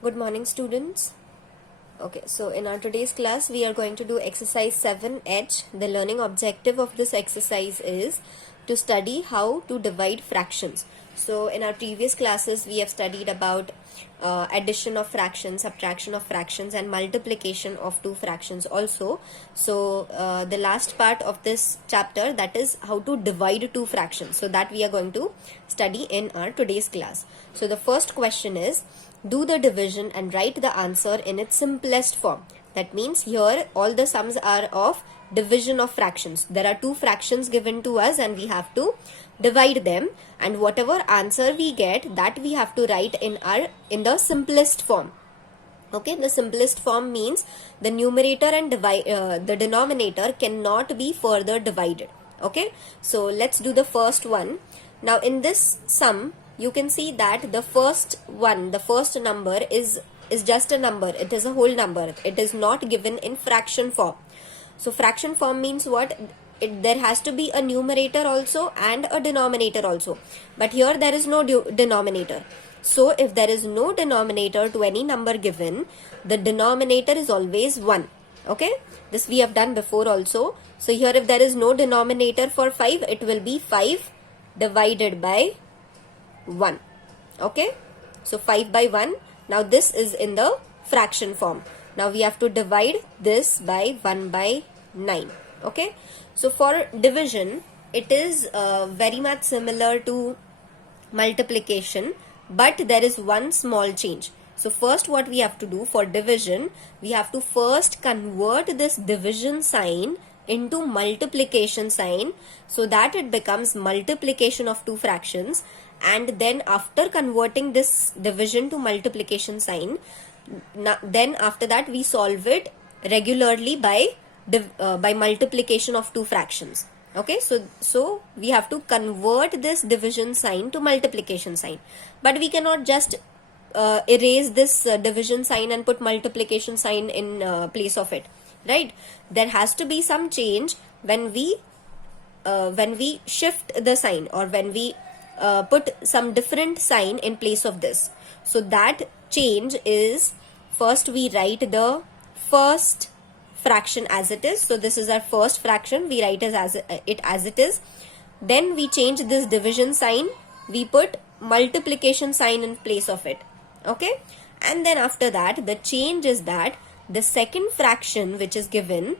Good morning, students. Okay, so in our today's class, we are going to do exercise 7H. The learning objective of this exercise is to study how to divide fractions. So in our previous classes, we have studied about addition of fractions, subtraction of fractions, and multiplication of two fractions also. So the last part of this chapter, that is how to divide two fractions. So that we are going to study in our today's class. So the first question is, do the division and write the answer in its simplest form. That means here all the sums are of division of fractions. There are two fractions given to us and we have to divide them, and whatever answer we get, that we have to write in the simplest form. Okay, the simplest form means the numerator and the denominator cannot be further divided. Okay, so let's do the first one. Now in this sum, you can see that the first number is just a number. It is a whole number. It is not given in fraction form. So fraction form means what? There has to be a numerator also and a denominator also. But here there is no denominator. So if there is no denominator to any number given, the denominator is always 1. Okay, this we have done before also. So here if there is no denominator for 5, it will be 5 divided by 1. Okay, so 5 by 1. Now this is in the fraction form. Now we have to divide this by 1 by 9. Okay, so for division, it is very much similar to multiplication, but there is one small change. So first what we have to do for division, we have to first convert this division sign into multiplication sign so that it becomes multiplication of two fractions, and then after converting this division to multiplication sign, then after that we solve it regularly by multiplication of two fractions. Okay, so we have to convert this division sign to multiplication sign, but we cannot just erase this division sign and put multiplication sign in place of it, right? There has to be some change when we shift the sign, or when we put some different sign in place of this. So that change is, first we write the first fraction as it is. So this is our first fraction, we write it as it is. Then we change this division sign, we put multiplication sign in place of it. Okay, and then after that the change is that the second fraction which is given,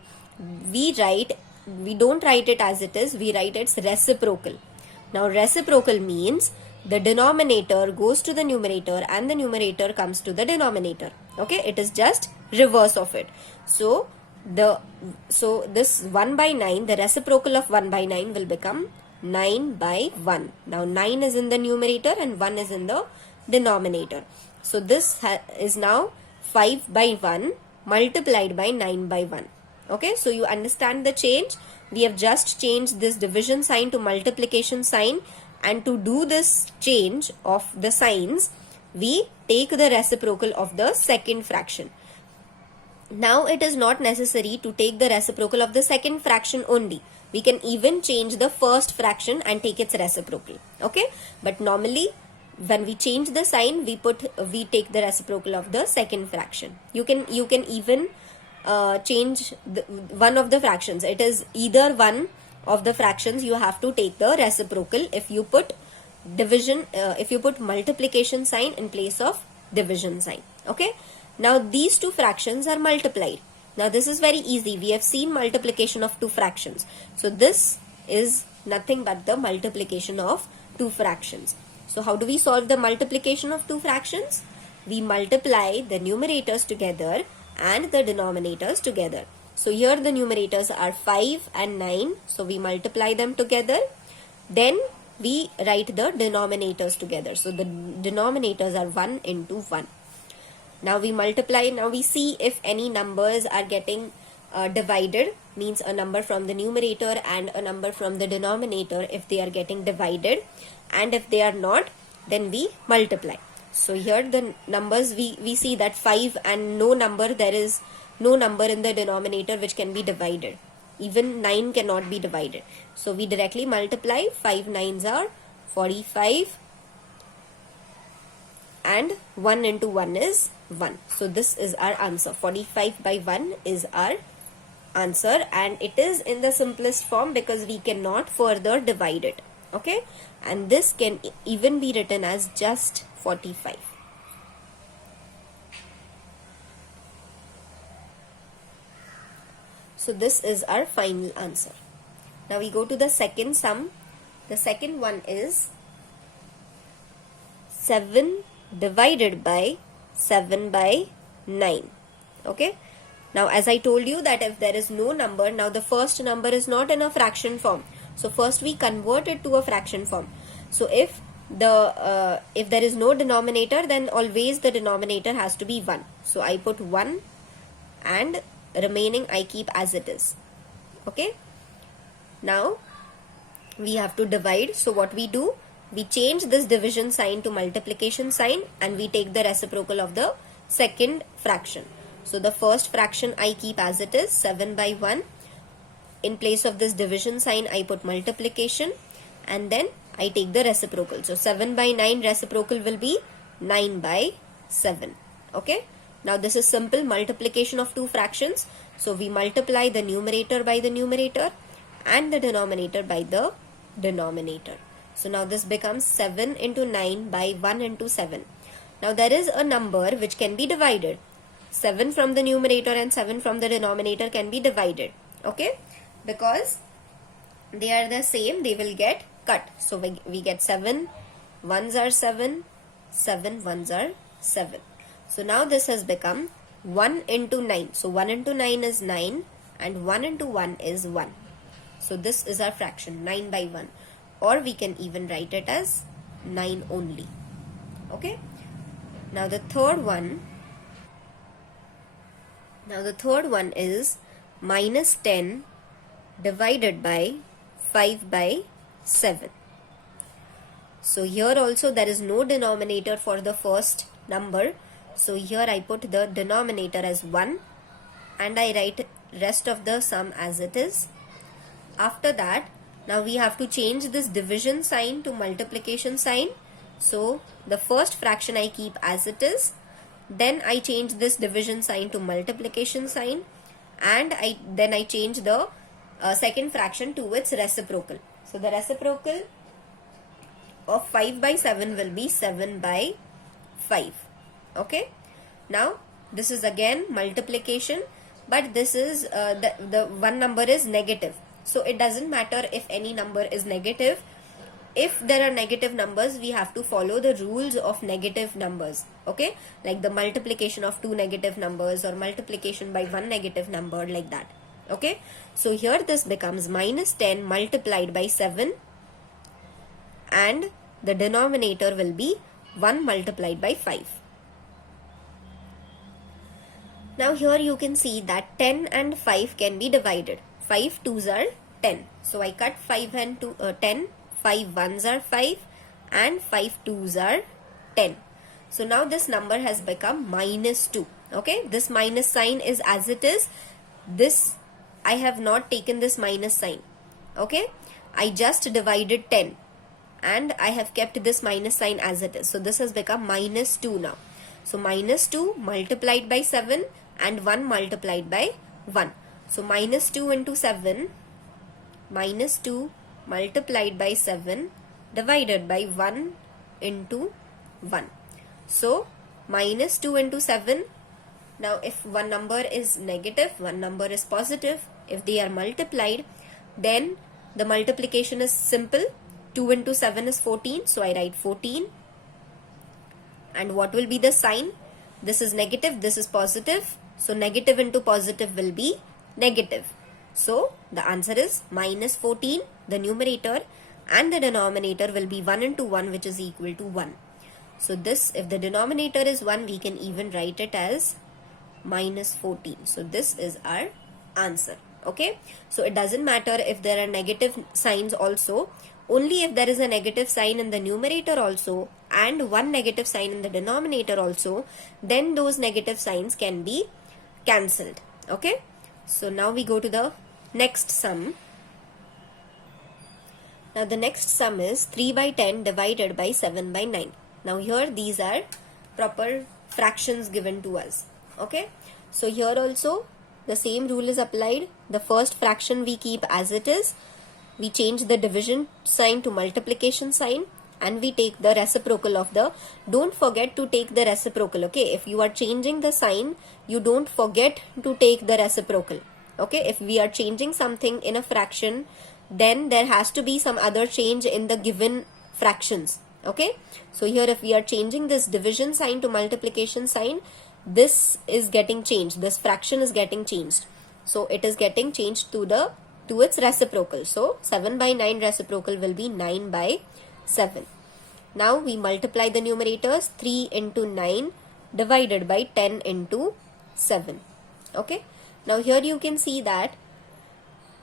we don't write it as it is, we write its reciprocal. Now reciprocal means the denominator goes to the numerator and the numerator comes to the denominator. Okay, it is just reverse of it. So this 1 by 9, the reciprocal of 1 by 9 will become 9 by 1. Now 9 is in the numerator and 1 is in the denominator. So this is now 5 by 1 multiplied by 9 by 1. Okay, so you understand the change. We have just changed this division sign to multiplication sign, and to do this change of the signs, we take the reciprocal of the second fraction. Now it is not necessary to take the reciprocal of the second fraction only. We can even change the first fraction and take its reciprocal. Okay, but normally when we change the sign, we take the reciprocal of the second fraction. You can even change one of the fractions. It is either one of the fractions you have to take the reciprocal if you put multiplication sign in place of division sign. Okay, now these two fractions are multiplied. Now this is very easy. We have seen multiplication of two fractions. So this is nothing but the multiplication of two fractions. So how do we solve the multiplication of two fractions? We multiply the numerators together and the denominators together. So here the numerators are 5 and 9. So we multiply them together. Then we write the denominators together. So the denominators are 1 into 1. Now we multiply. Now we see if any numbers are getting divided, means a number from the numerator and a number from the denominator, if they are getting divided, and if they are not, then we multiply. So here the numbers, we see that 5 and no number, there is no number in the denominator which can be divided. Even 9 cannot be divided. So we directly multiply. 5 9s are 45 and 1 into 1 is 1. So this is our answer. 45 by 1 is our answer, and it is in the simplest form because we cannot further divide it. Okay, and this can even be written as just 45. So this is our final answer. Now we go to the second sum. The second one is 7 divided by 7 by 9. Okay. Now as I told you that if there is no number, now the first number is not in a fraction form. So first we convert it to a fraction form. So if there is no denominator, then always the denominator has to be 1. So I put 1 and remaining I keep as it is. Okay. Now we have to divide. So what we do, we change this division sign to multiplication sign and we take the reciprocal of the second fraction. So the first fraction I keep as it is, 7 by 1. In place of this division sign I put multiplication and then I take the reciprocal. So 7 by 9 reciprocal will be 9 by 7. Okay. Now this is simple multiplication of two fractions. So we multiply the numerator by the numerator and the denominator by the denominator. So now this becomes 7 into 9 by 1 into 7. Now there is a number which can be divided. 7 from the numerator and 7 from the denominator can be divided. Okay. Because they are the same, they will get cut. So we get 7 ones are 7, 7 ones are 7. So now this has become 1 into 9. So 1 into 9 is 9 and 1 into 1 is 1. So this is our fraction 9 by 1, or we can even write it as 9 only. Okay. Now the third one is minus 10 divided by 5 by 7. So here also there is no denominator for the first number. So here I put the denominator as 1 and I write rest of the sum as it is. After that, now we have to change this division sign to multiplication sign. So the first fraction I keep as it is. Then I change this division sign to multiplication sign and then I change the second fraction to its reciprocal. So the reciprocal of 5 by 7 will be 7 by 5. Okay. Now this is again multiplication, but this is the one number is negative. So it doesn't matter if any number is negative. If there are negative numbers, we have to follow the rules of negative numbers. Okay, like the multiplication of two negative numbers or multiplication by one negative number, like that. Okay, so here this becomes minus 10 multiplied by 7 and the denominator will be 1 multiplied by 5. Now here you can see that 10 and 5 can be divided. 5 2s are 10. So I cut 5 and 10. 5 1s are 5 and 5 2s are 10. So now this number has become minus 2. Okay, this minus sign is as it is. This I have not taken this minus sign. Okay, I just divided 10 and I have kept this minus sign as it is. So this has become minus 2 now. So minus 2 multiplied by 7 and 1 multiplied by 1. So minus 2 into 7, minus 2 multiplied by 7 divided by 1 into 1. So minus 2 into 7. Now if one number is negative, one number is positive, if they are multiplied, then the multiplication is simple. 2 into 7 is 14. So I write 14. And what will be the sign? This is negative, this is positive. So negative into positive will be negative. So the answer is minus 14, the numerator, and the denominator will be 1 into 1, which is equal to 1. So this, if the denominator is 1, we can even write it as minus 14. So this is our answer. Okay. So it doesn't matter if there are negative signs also. Only if there is a negative sign in the numerator also and one negative sign in the denominator also, then those negative signs can be cancelled. Okay. So now we go to the next sum. Now the next sum is 3 by 10 divided by 7 by 9. Now here these are proper fractions given to us. Okay, so here also the same rule is applied. The first fraction we keep as it is, we change the division sign to multiplication sign, and we take the reciprocal of the, don't forget to take the reciprocal. Okay, if you are changing the sign, you don't forget to take the reciprocal. Okay, if we are changing something in a fraction, then there has to be some other change in the given fractions. Okay, so here if we are changing this division sign to multiplication sign, this is getting changed, this fraction is getting changed, so it is getting changed to its reciprocal. So 7 by 9 reciprocal will be 9 by 7. Now we multiply the numerators, 3 into 9 divided by 10 into 7. Okay, now here you can see that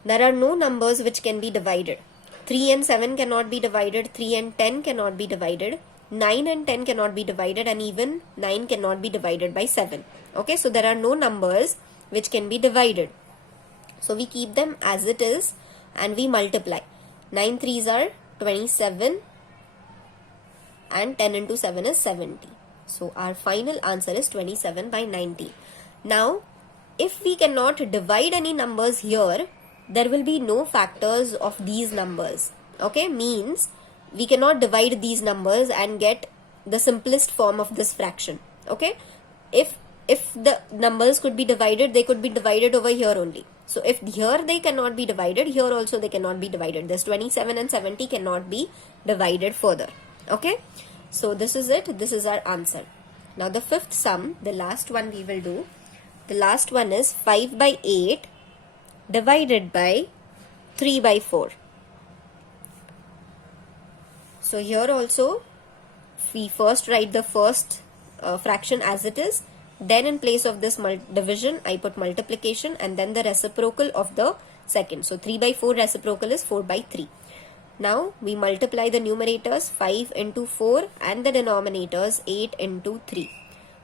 there are no numbers which can be divided. 3 and 7 cannot be divided, 3 and 10 cannot be divided, 9 and 10 cannot be divided, and even 9 cannot be divided by 7. Okay, so there are no numbers which can be divided. So we keep them as it is and we multiply. 9 threes are 27 and 10 into 7 is 70. So our final answer is 27 by 90. Now, if we cannot divide any numbers here, there will be no factors of these numbers. Okay, means we cannot divide these numbers and get the simplest form of this fraction. Okay, if the numbers could be divided, they could be divided over here only. So if here they cannot be divided, here also they cannot be divided. This 27 and 70 cannot be divided further. Okay, so this is it. This is our answer. Now the fifth sum, the last one we will do. The last one is 5 by 8 divided by 3 by 4. So here also we first write the first fraction as it is, then in place of this division I put multiplication, and then the reciprocal of the second. So 3 by 4 reciprocal is 4 by 3. Now we multiply the numerators 5 into 4 and the denominators 8 into 3.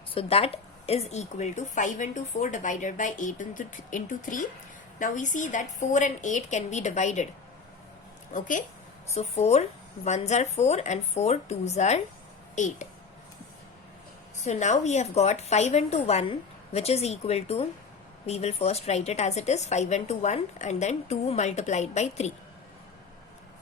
So that is equal to 5 into 4 divided by 8 into 3. Now we see that 4 and 8 can be divided. Okay, so 4 1s are 4 and 4 2s are 8. So now we have got 5 into 1, which is equal to, we will first write it as it is, 5 into 1 and then 2 multiplied by 3.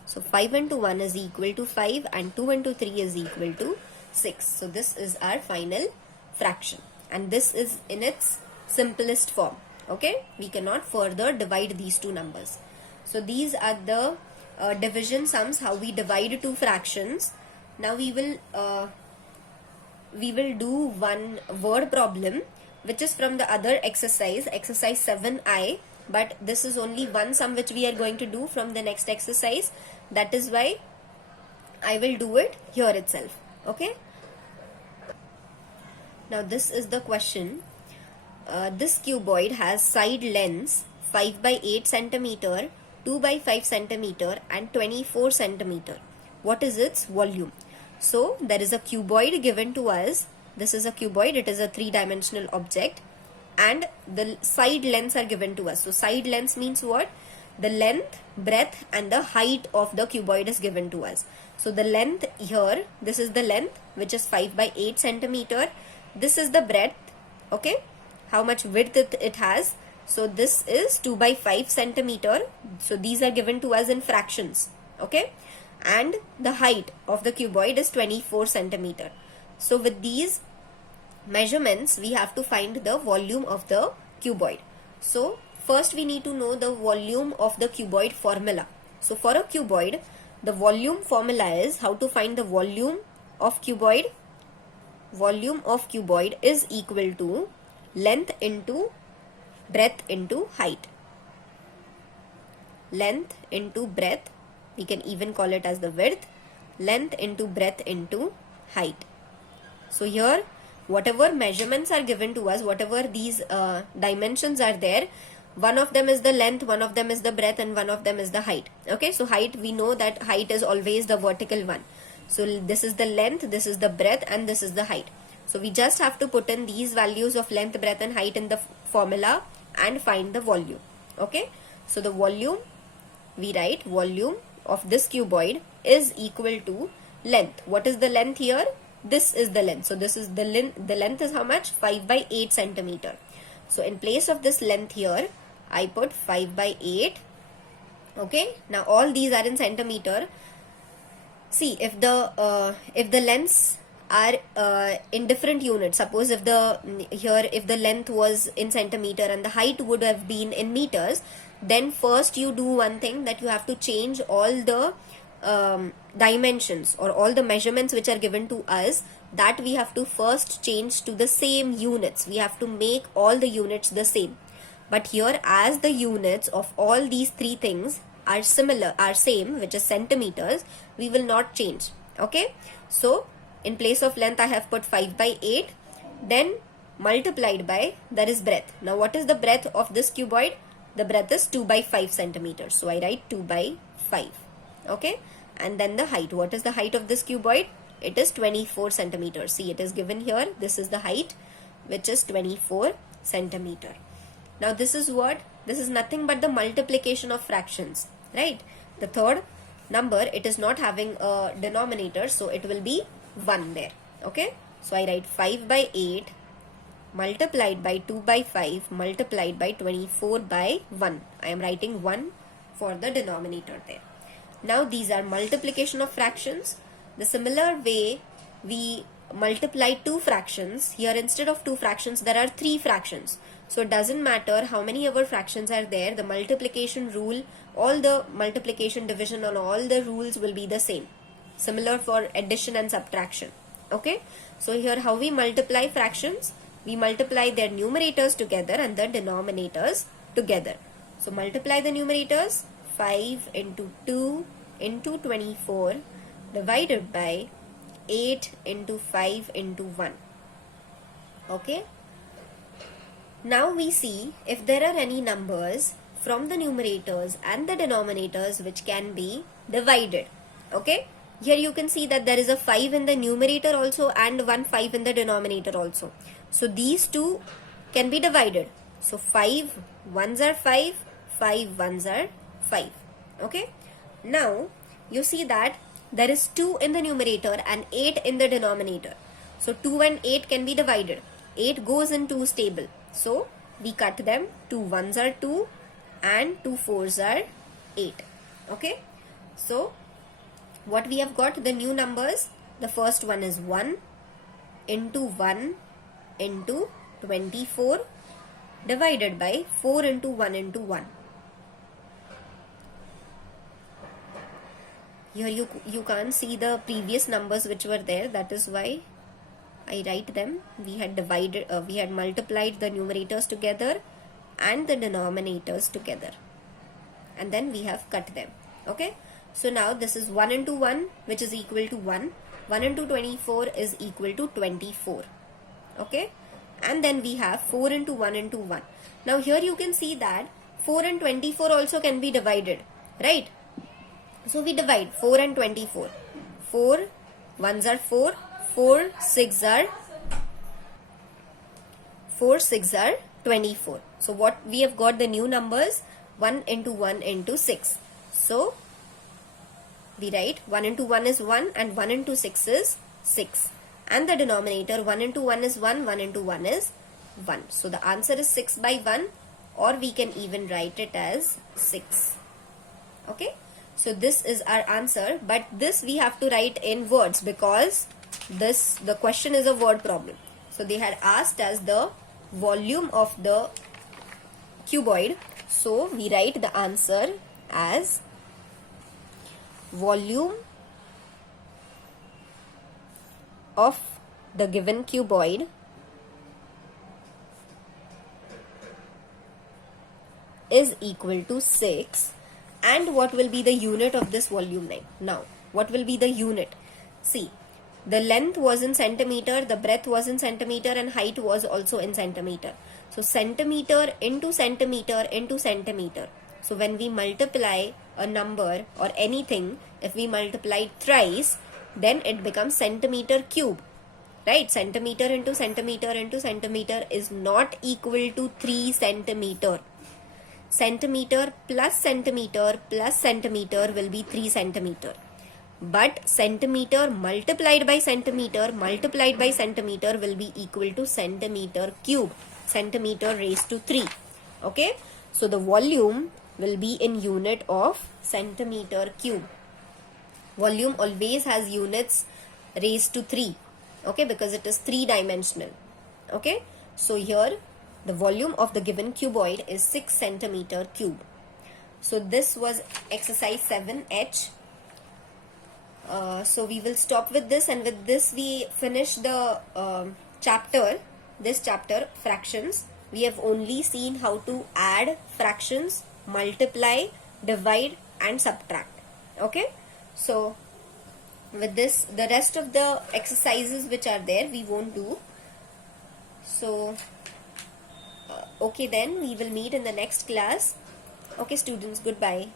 So 5 into 1 is equal to 5 and 2 into 3 is equal to 6. So this is our final fraction, and this is in its simplest form. Okay, we cannot further divide these two numbers. So these are the division sums, how we divide two fractions. Now we will do one word problem which is from the other exercise 7I, but this is only one sum which we are going to do from the next exercise. That is why I will do it here itself. Okay, now this is the question. This cuboid has side lengths 5 by 8 centimeter, 2 by 5 centimeter and 24 centimeter. What is its volume? So there is a cuboid given to us. This is a cuboid, it is a three-dimensional object, and the side lengths are given to us. So side lengths means what? The length, breadth and the height of the cuboid is given to us. So the length here, this is the length which is 5 by 8 centimeter. This is the breadth. Okay, how much width it has. So this is 2 by 5 centimeter. So these are given to us in fractions. Okay, and the height of the cuboid is 24 centimeter. So with these measurements we have to find the volume of the cuboid. So first we need to know the volume of the cuboid formula. So for a cuboid, the volume formula is, how to find the volume of cuboid? Volume of cuboid is equal to length into breadth into height. Length into breadth, we can even call it as the width. Length into breadth into height. So here whatever measurements are given to us, whatever these dimensions are there, one of them is the length, one of them is the breadth and one of them is the height. Okay, so height, we know that height is always the vertical one. So this is the length, this is the breadth and this is the height. So we just have to put in these values of length, breadth and height in the formula and find the volume. Okay, so the volume, we write volume of this cuboid is equal to length. What is the length here? this is the length. So this is the length is how much? 5 by 8 centimeter. So in place of this length here, I put 5 by 8. Okay, now all these are in centimeter. See, if the lengths are in different units, suppose if the length was in centimeter and the height would have been in meters, then first you do one thing, that you have to change all the dimensions or all the measurements which are given to us, that we have to first change to the same units. We have to make all the units the same. But here, as the units of all these three things are same, which is centimeters, we will not change. Okay, so in place of length I have put 5 by 8, then multiplied by, that is breadth. Now what is the breadth of this cuboid? The breadth is 2 by 5 centimeters. So I write 2 by 5. Okay, and then the height. What is the height of this cuboid? It is 24 centimeters. See, it is given here. This is the height, which is 24 centimeter. Now this is what? This is nothing but the multiplication of fractions, right? The third number, it is not having a denominator, so it will be 1 there. Okay, so I write 5 by 8 multiplied by 2 by 5 multiplied by 24 by 1. I am writing 1 for the denominator there. Now these are multiplication of fractions. The similar way we multiply two fractions, here instead of two fractions there are three fractions. So it doesn't matter how many ever fractions are there, the multiplication rule, all the multiplication, division and all the rules will be the same. Similar for addition and subtraction. Okay, so here how we multiply fractions? We multiply their numerators together and the denominators together. So multiply the numerators, 5 into 2 into 24 divided by 8 into 5 into 1. Okay, now we see if there are any numbers from the numerators and the denominators which can be divided. Okay, here you can see that there is a 5 in the numerator also and 1 5 in the denominator also. So these two can be divided. So 5 ones are 5, 5 ones are 5. Okay, now you see that there is 2 in the numerator and 8 in the denominator. So 2 and 8 can be divided. 8 goes in 2's table. So we cut them. 2 ones are 2 and 2 fours are 8. Okay, so what we have got, the new numbers, the first one is 1 into 1 into 24 divided by 4 into 1 into 1. Here you can't see the previous numbers which were there, that is why I write them. We had multiplied the numerators together and the denominators together, and then we have cut them. Okay, so now this is 1 into 1, which is equal to 1. 1 into 24 is equal to 24. Okay, and then we have 4 into 1 into 1. Now here you can see that 4 and 24 also can be divided, right? So we divide 4 and 24. 4 ones are 4, 4 6 are 24. So what we have got, the new numbers, 1 into 1 into 6. So we write 1 into 1 is 1 and 1 into 6 is 6. And the denominator, 1 into 1 is 1, 1 into 1 is 1. So the answer is 6 by 1, or we can even write it as 6. Okay, so this is our answer, but this we have to write in words because the question is a word problem. So they had asked us the volume of the cuboid. So we write the answer as volume of the given cuboid is equal to 6. And what will be the unit of this volume name? Now, what will be the unit? See, the length was in centimeter, the breadth was in centimeter, and height was also in centimeter. So centimeter into centimeter into centimeter. So when we multiply a number or anything, if we multiply thrice, then it becomes centimeter cube. Right? Centimeter into centimeter into centimeter is not equal to 3 centimeter. Centimeter plus centimeter will be 3 centimeter. but centimeter multiplied by centimeter will be equal to centimeter cube, centimeter raised to 3. Okay, so the volume will be in unit of centimeter cube. Volume always has units raised to 3, okay, because it is 3-dimensional. Okay, so here the volume of the given cuboid is 6 centimeter cube. So this was exercise 7H. So we will stop with this, and with this we finish the this chapter, fractions. We have only seen how to add fractions, multiply, divide and subtract. Okay, so with this, the rest of the exercises which are there we won't do. So okay, then we will meet in the next class. Okay students, goodbye.